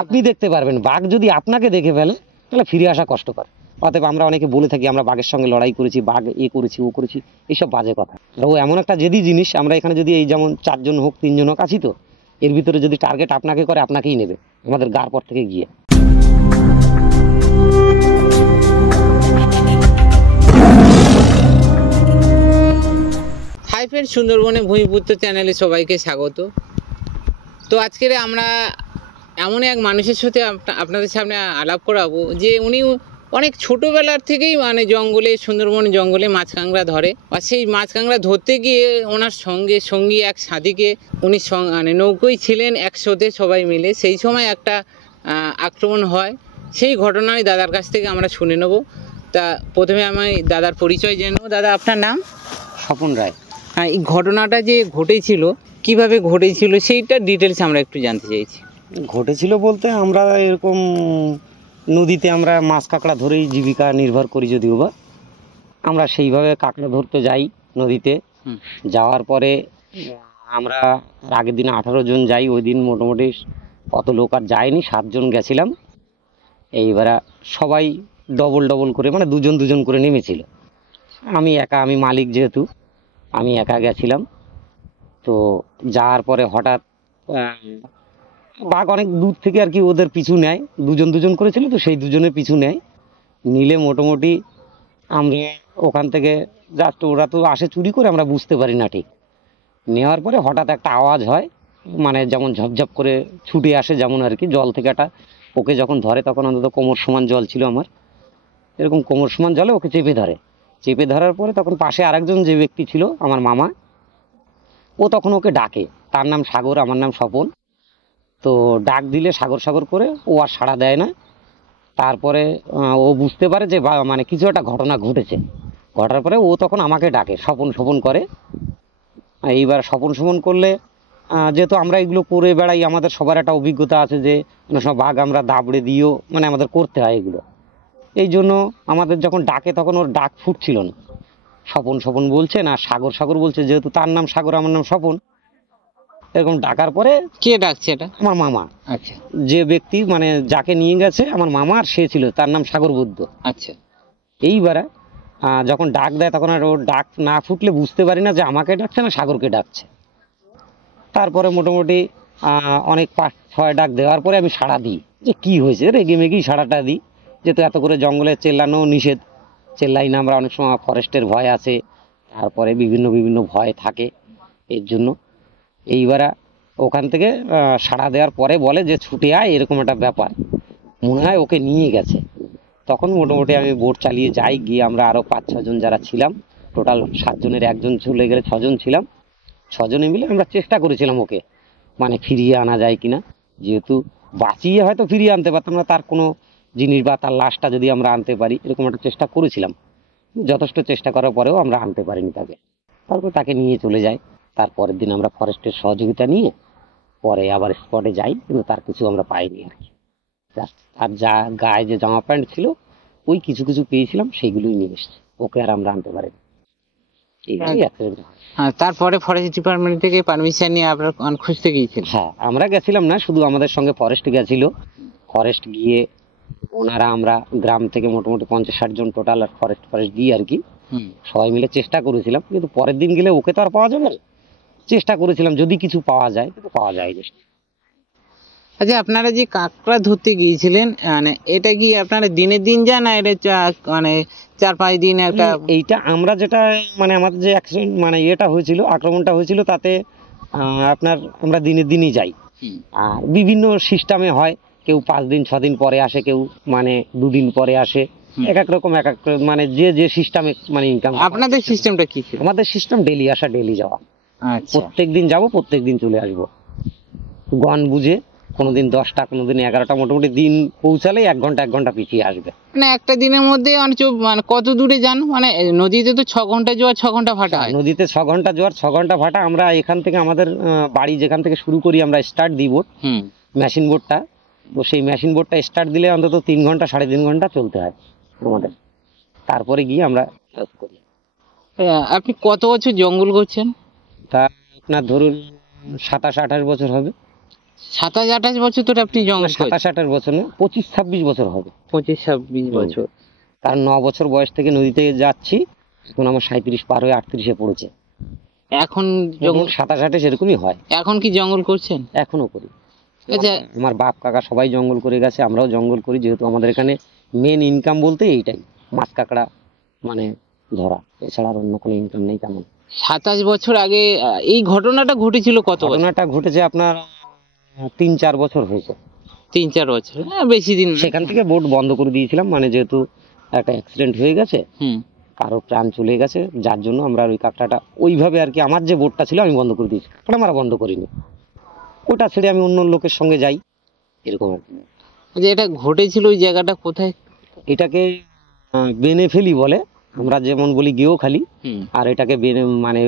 আপনি দেখতে পারবেন, বাঘ যদি আপনাকে দেখে ফেলে তাহলে ফিরে আসা কষ্টকর। অতএব আমরা অনেকে বলে থাকি আমরা বাঘের সঙ্গে লড়াই করেছি, বাঘ এ করেছি ও করেছি, এইসব বাজে কথা। ও এমন একটা জেদি জিনিস, আমরা এখানে যদি এই যেমন 4 জন হোক 3 জন হোক আছি, তো এর ভিতরে যদি টার্গেট আপনাকে করে আপনাকেই নেবে আমাদের গার পর থেকে গিয়ে। হাই ফ্রেন্ড, সুন্দরবনে ভূমিপুত্র চ্যানেলে সবাইকে স্বাগত। তো আজকের আমরা এমন এক মানুষের সাথে আপনাদের সামনে আলাপ করাবো যে উনি অনেক ছোটোবেলার থেকেই মানে জঙ্গলে, সুন্দরবন জঙ্গলে মাছ কাঁকড়া ধরে। আর সেই মাছ কাঁকড়া ধরতে গিয়ে ওনার সঙ্গী এক সাথীকে উনি মানে নৌকোয় ছিলেন একসাথে সবাই মিলে। সেই সময় একটা আক্রমণ হয়, সেই ঘটনাই দাদার কাছ থেকে আমরা শুনে নেব। তা প্রথমে আমি দাদার পরিচয় জেনে নেব। দাদা, আপনার নাম? স্বপন রায়। হ্যাঁ, এই ঘটনাটা যে ঘটেছিল, কিভাবে ঘটেছিল সেইটা ডিটেলস আমরা একটু জানতে চাইছি। ঘটেছিল বলতে, আমরা এরকম নদীতে আমরা মাছ কাঁকড়া ধরেই জীবিকা নির্ভর করি, যদিও বা আমরা সেইভাবে কাঁকড়া ধরতে যাই নদীতে। যাওয়ার পরে আমরা আগের দিন 18 জন যাই, ওই দিন মোটামুটি অত লোক আর যায়নি, 7 জন গেছিলাম। এইবার সবাই ডবল করে, মানে দুজন করে নেমেছিল। আমি মালিক, যেহেতু আমি একা গেছিলাম। তো যাওয়ার পরে হঠাৎ বাঘ অনেক দূর থেকে আর কি ওদের পিছু নেয়, দুজন করে ছিল, তো সেই দুজনের পিছু নেয়। নিলে মোটামুটি আমরা ওখান থেকে জাস্ট, ওরা তো আসে চুরি করে, আমরা বুঝতে পারি না ঠিক। নেওয়ার পরে হঠাৎ একটা আওয়াজ হয়, মানে যেমন ঝপঝপ করে ছুটে আসে, যেমন আর কি জল থেকে একটা। ওকে যখন ধরে তখন অন্তত কোমর সমান জল ছিল আমার, এরকম কোমর সমান জলে ওকে চেপে ধরার পরে তখন পাশে আরেকজন যে ব্যক্তি ছিল, আমার মামা, ও তখন ওকে ডাকে। তার নাম সাগর, আমার নাম স্বপন। তো ডাক দিলে সাগর করে ও আর সাড়া দেয় না। তারপরে ও বুঝতে পারে যে মানে কিছু একটা ঘটনা ঘটেছে। ঘটার পরে ও তখন আমাকে ডাকে, স্বপন করে। এইবার স্বপন করলে, যেহেতু আমরা এগুলো করে বেড়াই, আমাদের সবার একটা অভিজ্ঞতা আছে যে সব বাঘ আমরা দাবড়ে দিয়েও মানে আমাদের করতে হয় এগুলো। এই জন্য আমাদের যখন ডাকে তখন ওর ডাক ফুটছিল না। স্বপন বলছে না, সাগর বলছে, যেহেতু তার নাম সাগর আমার নাম স্বপন। এরকম ডাকার পরে, কে ডাকছে এটা? আমার মামা। আচ্ছা। যে ব্যক্তি মানে যাকে নিয়ে গেছে আমার মামা, আর সে ছিল, তার নাম সাগর বুদ্ধ। আচ্ছা। এইবারে যখন ডাক দেয় তখন আর ওর ডাক না ফুটলে বুঝতে পারি না যে আমাকে ডাকছে না সাগরকে ডাকছে। তারপরে মোটামুটি অনেক 5-6 ডাক দেওয়ার পরে আমি সাড়া দিই, যে কি হয়েছে, রেগে মেগেই সাড়াটা দিই। যেহেতু এত করে জঙ্গলে চেল্লানো নিষেধ, চেল্লাই না আমরা, অনেক সময় ফরেস্টের ভয় আছে, তারপরে বিভিন্ন ভয় থাকে, এর জন্য। এইবারে ওখান থেকে সাড়া দেওয়ার পরে বলে যে ছুটে আয়, এরকম একটা ব্যাপার, মনে হয় ওকে নিয়ে গেছে। তখন মোটামুটি আমি বোট চালিয়ে যাই, গিয়ে আমরা আরও 5-6 জন যারা ছিলাম, টোটাল 7 জনের 1 জন চলে গেলে 6 জন ছিলাম। 6 জনে মিলে আমরা চেষ্টা করেছিলাম ওকে মানে ফিরিয়ে আনা যায় কিনা। যেহেতু বাঁচিয়ে হয়তো ফিরিয়ে আনতে পারতাম না, তার কোনো জিনিস বা তার লাশটা যদি আমরা আনতে পারি, এরকম একটা চেষ্টা করেছিলাম। যথেষ্ট চেষ্টা করার পরেও আমরা আনতে পারিনি তাকে। তারপর তাকে নিয়ে চলে যাই। তারপরের দিন আমরা ফরেস্টের সহযোগিতা নিয়ে পরে আবার স্পটে যাই, কিন্তু তার কিছু আমরা পাইনি আর কি। আর যা গায়ে যে জামা প্যান্ট ছিল, ওই কিছু পেয়েছিলাম, সেইগুলোই নিয়ে এসেছি। ওকে আর আমরা আনতে পারিনি। তারপরে ফরেস্ট ডিপার্টমেন্ট থেকে পারমিশন নিয়ে আপনারা খুঁজতে গিয়েছিলেন? হ্যাঁ, আমরা গেছিলাম না, শুধু আমাদের সঙ্গে ফরেস্ট গেছিল। ফরেস্ট গিয়ে ওনারা, আমরা গ্রাম থেকে মোটামুটি 50-60 জন টোটাল, আর ফরেস্ট দিয়ে আর কি সবাই মিলে চেষ্টা করেছিলাম। কিন্তু পরের দিন গেলে ওকে তো আর পাওয়া যাবে না। চেষ্টা করেছিলাম যদি কিছু পাওয়া যায়, কিন্তু পাওয়া যায়নি। আচ্ছা, আপনারা যে কাঁকড়া ধরতে গিয়েছিলেন, মানে এটা কি আপনারা দিনের দিন যান, না এটা মানে 4-5 দিন একটা? এইটা আমরা যেটা মানে আমাদের যে অ্যাক্সিডেন্ট মানে এটা হয়েছিল, আক্রমণটা হয়েছিল, তাতে আপনার আমরা দিনের দিনই যাই। আর বিভিন্ন সিস্টেমে হয়, কেউ 5 দিন 6 দিন পরে আসে, কেউ মানে 2 দিন পরে আসে, এক এক রকম মানে যে সিস্টেমে মানে ইনকাম। আপনাদের সিস্টেমটা কি ছিল? আমাদের সিস্টেম ডেলি আসা, ডেলি যাওয়া। আচ্ছা। প্রত্যেক দিন যাবো, প্রত্যেক দিন চলে আসবো, গন বুঝে। কোনোদিন 10টা, কোনোদিন 11টা, মোটামুটি দিন পৌঁছালে 1 ঘন্টা পিছিয়ে আসবে। মানে একটা দিনের মধ্যে মানে কত দূরে যান? মানে নদীতে তো 6 ঘন্টা জোয়ার 6 ঘন্টা ভাটা হয়। নদীতে 6 ঘন্টা জোয়ার 6 ঘন্টা ভাটা। আমরা এখান থেকে আমাদের বাড়ি যেখান থেকে শুরু করি, আমরা স্টার্ট দিই বোট, মেশিন বোটটা। তো সেই মেশিন বোটটা স্টার্ট দিলে অন্তত 3 ঘন্টা 3.5 ঘন্টা চলতে হয় আমাদের। তারপরে গিয়ে আমরা করি। আপনি কত বছর জঙ্গল করছেন? তা আপনার ধরুন 27-28 বছর হবে। 27-28 বছর ধরে আপনি জঙ্গল 27-28 বছর না, 25-26 বছর হবে। 25-26 বছর। কারণ 9 বছর বয়স থেকে নদীতে যাচ্ছি, এখন আমার 37 পার হয়ে 38-এ পড়েছে। এখন যখন জঙ্গল 27-28 সেরকমই হয়। এখন কি জঙ্গল করছেন? এখনো করি। আচ্ছা, আমার বাপ কাকা সবাই জঙ্গল করে গেছে, আমরাও জঙ্গল করি, যেহেতু আমাদের এখানে মেন ইনকাম বলতে এইটাই, মাছ কাঁকড়া মানে ধরা, এছাড়া আর অন্য কোনো ইনকাম নেই তেমন। 27 বছর আগে এই ঘটনাটা ঘটেছিল কত বছর? ঘটনাটা ঘটেছে আপনার 3-4 বছর হয়েছে। 3-4 বছর, হ্যাঁ বেশি দিন না। সেখান থেকে বোট বন্ধ করে দিয়েছিলাম, মানে যেহেতু একটা অ্যাক্সিডেন্ট হয়ে গেছে, হুম। কারো প্রাণ চলে গেছে, যার জন্য আমরা আর ওই কাঁকড়াটা ওইভাবে আর কি, আমার যে বোটটা ছিল আমি বন্ধ করে দিয়েছি, কাঁকড়া মারা বন্ধ করিনি, ওটা ছেড়ে আমি অন্য লোকের সঙ্গে যাই, এরকম আর কি। যে এটা ঘটেছিল ওই জায়গাটা কোথায়? এটাকে বেনেফেলি বলে, আমরা যেমন বলি গেওখালি, হুম। আর এটাকে মানে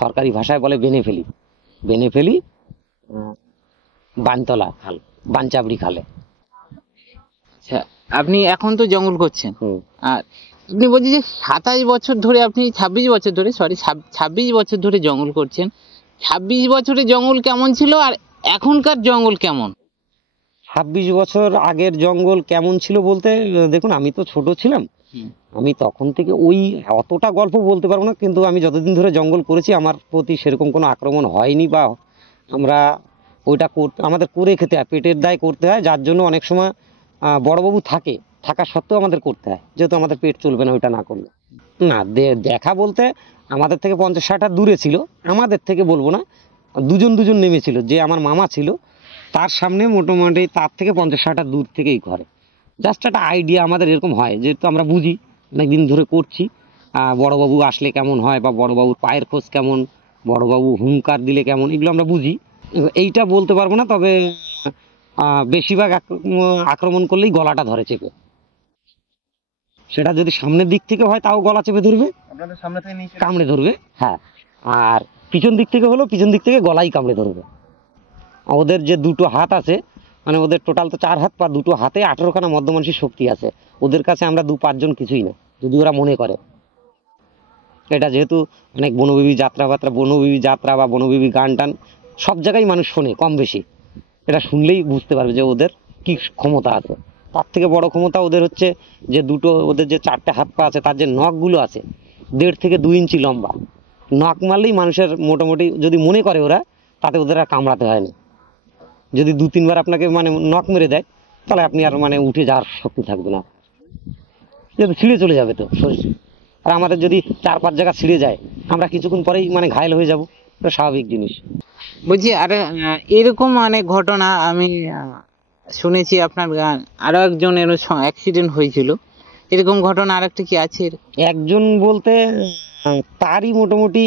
সরকারি ভাষায় বলে বেনেফেলি। বেনেফেলি বানতলা খাল, বানচাবড়ি খালে। আচ্ছা, আপনি এখন তো জঙ্গল করছেন, হুম। আর আপনি বলছেন যে 27 বছর ধরে আপনি 26 বছর ধরে 26 বছর ধরে জঙ্গল করছেন। 26 বছরে জঙ্গল কেমন ছিল আর এখনকার জঙ্গল কেমন? 26 বছর আগের জঙ্গল কেমন ছিল বলতে, দেখুন আমি তো ছোট ছিলাম, হুম। আমি তখন থেকে ওই অতটা গল্প বলতে পারবো না, কিন্তু আমি যতদিন ধরে জঙ্গল করেছি আমার প্রতি সেরকম কোনো আক্রমণ হয়নি, বা আমরা ওইটা আমাদের করে খেতে হয়, পেটের দায় করতে হয়, যার জন্য অনেক সময় বড়বাবু থাকা সত্ত্বেও আমাদের করতে হয়, যেহেতু আমাদের পেট চলবে না ওইটা না করলে। না, দেখা বলতে আমাদের থেকে 50-60 হাত দূরে ছিল, আমাদের থেকে বলবো না, দুজন নেমেছিল, যে আমার মামা ছিল তার সামনে, মোটামুটি তার থেকে 50-60 হাত দূর থেকেই ঘরে। জাস্ট একটা আইডিয়া আমাদের এরকম হয়, যেহেতু আমরা বুঝি অনেকদিন ধরে করছি, বড়বাবু আসলে কেমন হয়, বা বড়বাবুর পায়ের খোঁজ কেমন, বড়বাবু হুঙ্কার দিলে কেমন, এগুলো আমরা বুঝি। এইটা বলতে পারবো না, তবে বেশিরভাগ আক্রমণ করলেই গলাটা ধরে চেপে, সেটা যদি সামনের দিক থেকে হয় তাও গলা চেপে ধরবে, কামড়ে ধরবে, হ্যাঁ, আর পিছন দিক থেকে হলো পিছন দিক থেকে গলাই কামড়ে ধরবে। ওদের যে দুটো হাত আছে, মানে ওদের টোটাল তো 4 হাত, পা দুটো হাতে 18খানা মধ্যমাংসী শক্তি আছে, ওদের কাছে আমরা 2-5 জন কিছুই না, যদি ওরা মনে করে। এটা যেহেতু অনেক বনবিবি যাত্রা বা বনবিবি গান টান সব জায়গায় মানুষ শোনে কম বেশি, এটা শুনলেই বুঝতে পারবে যে ওদের কি ক্ষমতা আছে। তার থেকে বড় ক্ষমতা ওদের হচ্ছে যে ওদের যে 4টে হাত পা আছে, তার যে নখগুলো আছে 1.5 থেকে 2 ইঞ্চি লম্বা, নখ মারলেই মানুষের মোটামুটি যদি মনে করে ওরা, তাতে ওদের আর কামড়াতে হয় না। যদি 2-3 বার আপনাকে মানে নখ মেরে দেয়, তাহলে আপনি আর মানে উঠে যাওয়ার শক্তি থাকবে না, যেহেতু ছিঁড়ে চলে যাবে তো শরীর। আর আমাদের যদি 4-5 জায়গা ছিঁড়ে যায়, আমরা কিছুক্ষণ পরেই মানে ঘায়েল হয়ে যাব, এটা স্বাভাবিক জিনিস। বলছি, আর এরকম অনেক ঘটনা আমি শুনেছি আপনার আরো একজন এর অ্যাক্সিডেন্ট হয়েছিল, এরকম ঘটনা আরেকটা কি আছে? একজন বলতে তারই মোটামুটি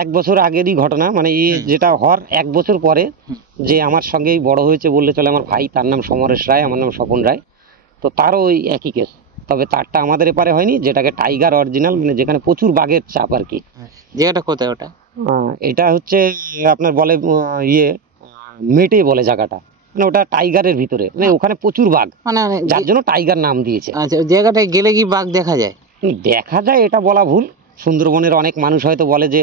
1 বছর আগেরই ঘটনা, মানে যেটা হওয়ার 1 বছর পরে, যে আমার সঙ্গেই বড় হয়েছে বললে চলে, আমার ভাই, তার নাম সমরেশ রায়, আমার নাম স্বপন রায়, তো তারও ওই একই কেস, তবে তারটা আমাদের এপারে হয়নি, যেটাকে টাইগার অরিজিনাল, মানে যেখানে প্রচুর বাঘের চাপ আর কি। জায়গাটা কোথায় ওটা? এটা হচ্ছে আপনার বলে মেটে বলে জায়গাটা, মানে ওটা টাইগারের ভিতরে, মানে ওখানে প্রচুর বাঘ, মানে যার জন্য টাইগার নাম দিয়েছে। আচ্ছা, ওই জায়গাটায় গেলে কি বাঘ দেখা যায়? দেখা যায় এটা বলা ভুল, সুন্দরবনের অনেক মানুষ হয়তো বলে যে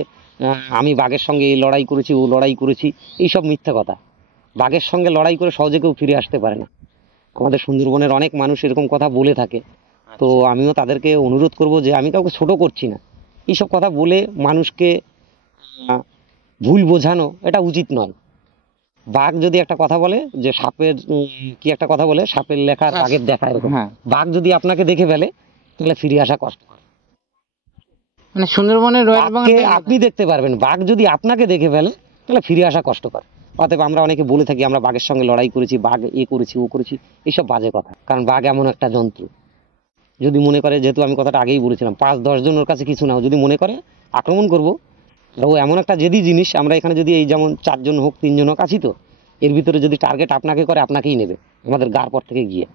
আমি বাঘের সঙ্গে এই লড়াই করেছি, ও লড়াই করেছি, এইসব মিথ্যা কথা। বাঘের সঙ্গে লড়াই করে সহজে কেউ ফিরে আসতে পারে না, আমাদের সুন্দরবনের অনেক মানুষ এরকম কথা বলে থাকে, তো আমিও তাদেরকে অনুরোধ করব যে আমি কাউকে ছোট করছি না, এইসব কথা বলে মানুষকে ভুল বোঝানো এটা উচিত নয়। বাঘ যদি একটা কথা বলে যে সাপের কি একটা কথা বলে, সাপের লেখা বাঘের দেখা, এরকম বাঘ যদি আপনাকে দেখে ফেলে তাহলে ফিরে আসা কষ্ট। মানে সুন্দরবনের রয়্যাল বেঙ্গল আপনি দেখতে পারবেন, বাঘ যদি আপনাকে দেখে ফেলে তাহলে ফিরে আসা কষ্টকর। অতএব আমরা অনেকে বলে থাকি আমরা বাঘের সঙ্গে লড়াই করেছি, বাঘ এ করেছি ও করেছি, এইসব বাজে কথা, কারণ বাঘ এমন একটা জন্তু, যদি মনে করে, যেহেতু আমি কথাটা আগেই বলেছিলাম 5-10 জন ওর কাছে কিছু না, যদি মনে করে আক্রমণ করব, ও এমন একটা জেদি জিনিস, আমরা এখানে যদি এই যেমন 4 জন হোক 3 জন হোক আছি, তো এর ভিতরে যদি টার্গেট আপনাকে করে, আপনাকেই নেবে, আমাদের গার পর থেকে গিয়ে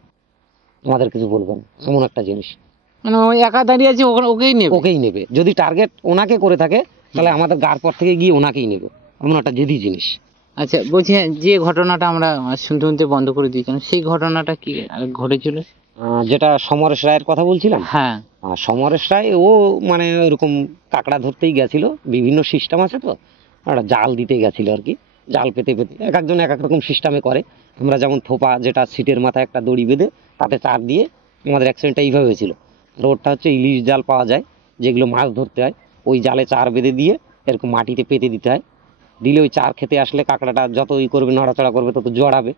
আমাদের কিছু বলবেন, এমন একটা জিনিস। মানে ওই একা দাঁড়িয়ে আছে, ওকেই নেবে, যদি টার্গেট ওনাকে করে থাকে তাহলে আমাদের গার পর থেকে গিয়ে ওনাকেই নেবে, এমন একটা জেদি জিনিস। আচ্ছা, বলছি যে ঘটনাটা আমরা শুনতে বন্ধ করে দিয়েছিলাম, সেই ঘটনাটা কি ঘটেছিল? যেটা সমরেশ রায়ের কথা বলছিলাম, হ্যাঁ, সমরেশ রায় ও মানে ওরকম কাঁকড়া ধরতেই গেছিল, বিভিন্ন সিস্টেম আছে তো, একটা জাল দিতে গেছিল আর কি, জাল পেতে পেতে এক একজন এক এক রকম সিস্টেমে করে। আমরা যেমন থোপা, যেটা সিটের মাথায় একটা দড়ি বেঁধে তাতে চার দিয়ে, আমাদের অ্যাক্সিডেন্টটা এইভাবে হয়েছিল। রোডটা হচ্ছে ইলিশ জাল পাওয়া যায়, যেগুলো মাছ ধরতে হয়, ওই জালে চার বেঁধে দিয়ে এরকম মাটিতে পেতে দিতে হয়। দিলে ওই চার খেতে আসলে কাঁকড়াটা যত করবে, নড়াচড়া করবে, তত জড়াবে।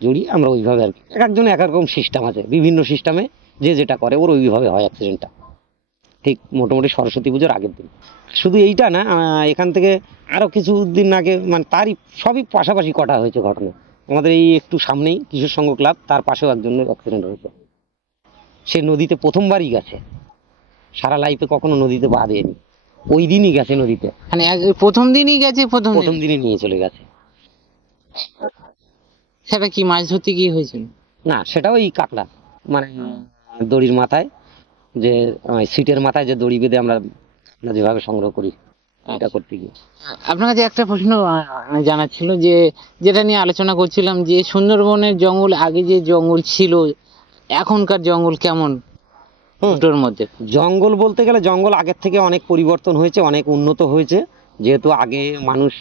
জড়িয়ে আমরা ওইভাবে আর কি, এক একজন এক এক রকম সিস্টেম আছে, বিভিন্ন সিস্টেমে যে যেটা করে ওর ওইভাবে হয় অ্যাক্সিডেন্টটা। ঠিক মোটামুটি সরস্বতী পুজোর আগের দিন। শুধু এইটা না, এখান থেকে আরও কিছুদিন আগে, মানে তারই সবই পাশাপাশি কটা হয়েছে ঘটনা। আমাদের এই একটু সামনেই কিশোর সংঘ ক্লাব, তার পাশেও একজনের অ্যাক্সিডেন্ট হয়েছে। সে নদীতে প্রথমবারই গেছে, সারা লাইফে কখনো নদীতে পা দেয়নি, ওই দিনই গেছে নদীতে। মানে প্রথম দিনই গেছে, প্রথম দিনই নিয়ে চলে গেছে। সেটা কি মাছ ধরতে গিয়ে হয়েছিল? না, সেটা ওই কাঁকড়া, মানে দড়ির মাথায়, যে সিটের মাথায় যে দড়ি বেঁধে আমরা যেভাবে সংগ্রহ করি, এটা করতে গিয়ে। আপনার কাছে একটা প্রশ্ন জানার ছিল, যে যেটা নিয়ে আলোচনা করছিলাম, যে সুন্দরবনের জঙ্গল, আগে যে জঙ্গল ছিল, এখনকার জঙ্গল কেমন? দুটোর মধ্যে জঙ্গল বলতে গেলে জঙ্গল আগের থেকে অনেক পরিবর্তন হয়েছে, অনেক উন্নত হয়েছে। যেহেতু আগে মানুষ,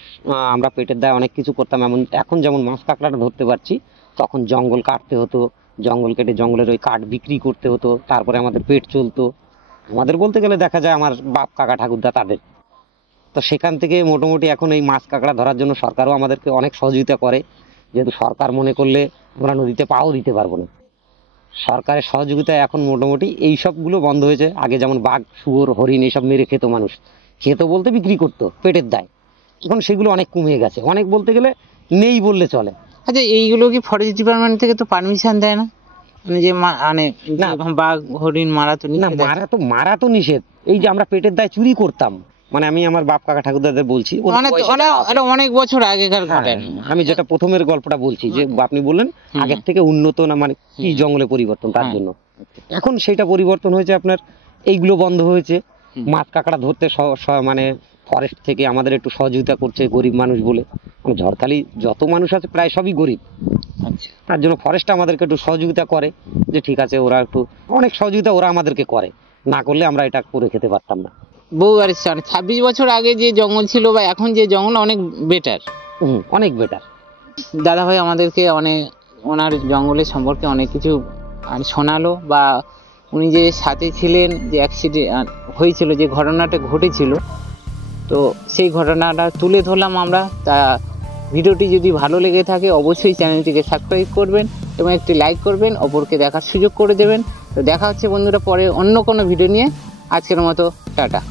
আমরা পেটের দায়ে অনেক কিছু করতাম, এখন যেমন মাছ কাঁকড়াটা ধরতে পারছি, তখন জঙ্গল কাটতে হতো, জঙ্গল কেটে জঙ্গলের ওই কাঠ বিক্রি করতে হতো, তারপরে আমাদের পেট চলতো। আমাদের বলতে গেলে দেখা যায় আমার বাপ কাকা ঠাকুরদা তাদের। তো সেখান থেকে মোটামুটি এখন এই মাছ কাঁকড়া ধরার জন্য সরকারও আমাদেরকে অনেক সহযোগিতা করে। যেহেতু সরকার মনে করলে আমরা নদীতে পাও দিতে পারবো না, সরকারের সহযোগিতায় এখন মোটামুটি এই সবগুলো বন্ধ হয়েছে। আগে যেমন বাঘ, শুয়োর, হরিণ এইসব মেরে খেত মানুষ, খেত বলতে বিক্রি করতো পেটের দায়, এখন সেগুলো অনেক কমে গেছে, অনেক বলতে গেলে নেই বললে চলে। আচ্ছা, এইগুলো কি ফরেস্ট ডিপার্টমেন্ট থেকে তো পারমিশন দেয় না? মানে যে মানে না, বাঘ হরিণ মারা তো না, মারা তো নিষেধ। এই যে আমরা পেটের দায় চুরি করতাম, মানে আমি আমার বাপ কাকা ঠাকুরদাদের বলছি, অনেক বছর আগেকার ঘটনা। আমি যেটা প্রথমের গল্পটা বলছি, যে আপনি বললেন আগের থেকে উন্নত না, মানে কি জঙ্গলে পরিবর্তন, তার জন্য এখন সেটা পরিবর্তন হয়েছে। আপনার এইগুলো বন্ধ হয়েছে, মাছ কাঁকড়া ধরতে মানে ফরেস্ট থেকে আমাদের একটু সহযোগিতা করছে, গরিব মানুষ বলে। মানে ঝড়খালি যত মানুষ আছে প্রায় সবই গরিব, তার জন্য ফরেস্ট আমাদেরকে একটু সহযোগিতা করে, যে ঠিক আছে, ওরা একটু অনেক সহযোগিতা ওরা আমাদেরকে করে, না করলে আমরা এটা করে খেতে পারতাম না। বহুবার 26 বছর আগে যে জঙ্গল ছিল বা এখন যে জঙ্গল, অনেক বেটার, অনেক বেটার। দাদা ভাই আমাদেরকে ওনার জঙ্গলের সম্পর্কে অনেক কিছু শোনালো, বা উনি যে সাথে ছিলেন, যে অ্যাক্সিডেন্ট হয়েছিল, যে ঘটনাটা ঘটেছিল, তো সেই ঘটনাটা তুলে ধরলাম আমরা। তা ভিডিওটি যদি ভালো লেগে থাকে অবশ্যই চ্যানেলটিকে সাবস্ক্রাইব করবেন এবং একটি লাইক করবেন, অপরকে দেখার সুযোগ করে দেবেন। তো দেখা হচ্ছে বন্ধুরা পরে অন্য কোনো ভিডিও নিয়ে। আজকের মতো টাটা।